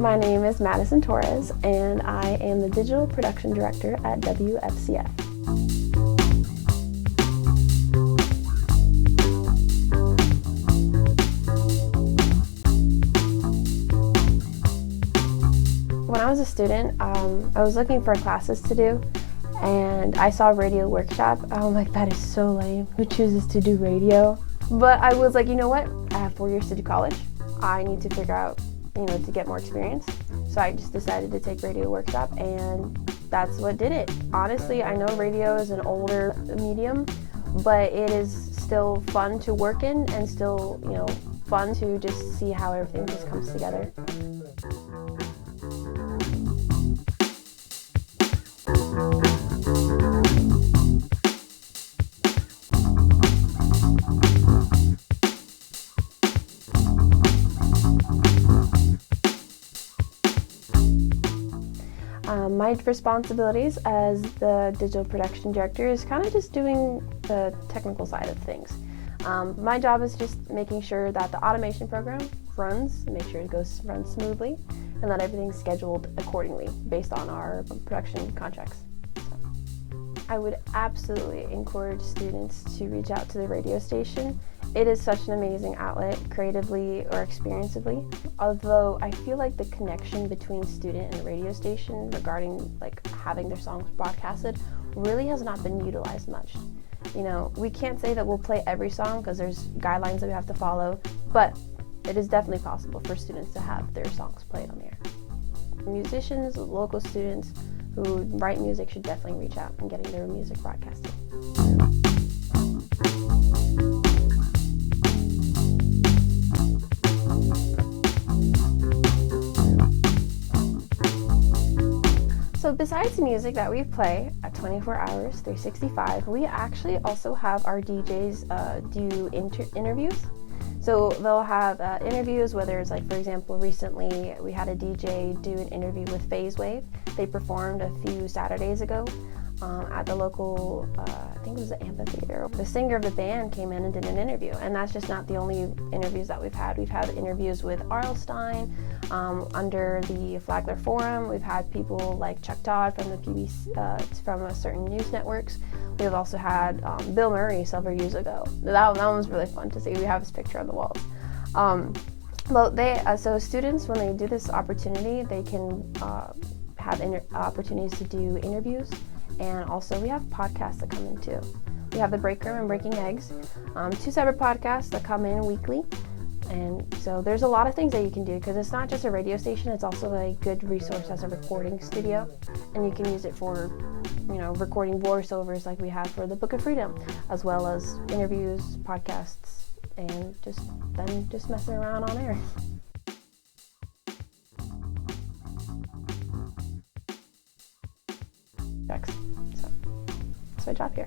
My name is Madison Torres, and I am the Digital Production Director at WFCF. When I was a student, I was looking for classes to do, and I saw radio workshop. I'm like, that is so lame. Who chooses to do radio? But I was like, you know what? I have 4 years to do college. I need to figure out, to get more experience. So I just decided to take radio workshop, and that's what did it. Honestly, I know radio is an older medium, but it is still fun to work in and still, fun to just see how everything just comes together. My responsibilities as the digital production director is kind of just doing the technical side of things. My job is just making sure that the automation program runs, make sure it runs smoothly, and that everything's scheduled accordingly based on our production contracts. I would absolutely encourage students to reach out to the radio station. It is such an amazing outlet, creatively or experientially. Although I feel like the connection between student and radio station regarding having their songs broadcasted really has not been utilized much. We can't say that we'll play every song because there's guidelines that we have to follow, but it is definitely possible for students to have their songs played on the air. Musicians, local students who write music should definitely reach out and getting their music broadcasted. So besides the music that we play at 24 hours, 365, we actually also have our DJs do interviews. So they'll have interviews, whether it's for example, recently we had a DJ do an interview with Phase Wave. They performed a few Saturdays ago at the local, I think it was the amphitheater. The singer of the band came in and did an interview, and that's just not the only interviews that we've had. We've had interviews with R.L. Stein under the Flagler Forum. We've had people like Chuck Todd from the PBC, from certain news networks. We've also had Bill Murray several years ago. That one was really fun to see. We have his picture on the walls. So students, when they do this opportunity, they can have opportunities to do interviews, and also we have podcasts that come in too. We have The Break Room and Breaking Eggs, 2 separate podcasts that come in weekly. And so there's a lot of things that you can do, because it's not just a radio station, it's also a good resource as a recording studio, and you can use it for recording voiceovers like we have for the Book of Freedom, as well as interviews, podcasts, and just messing around on air. So that's my job here.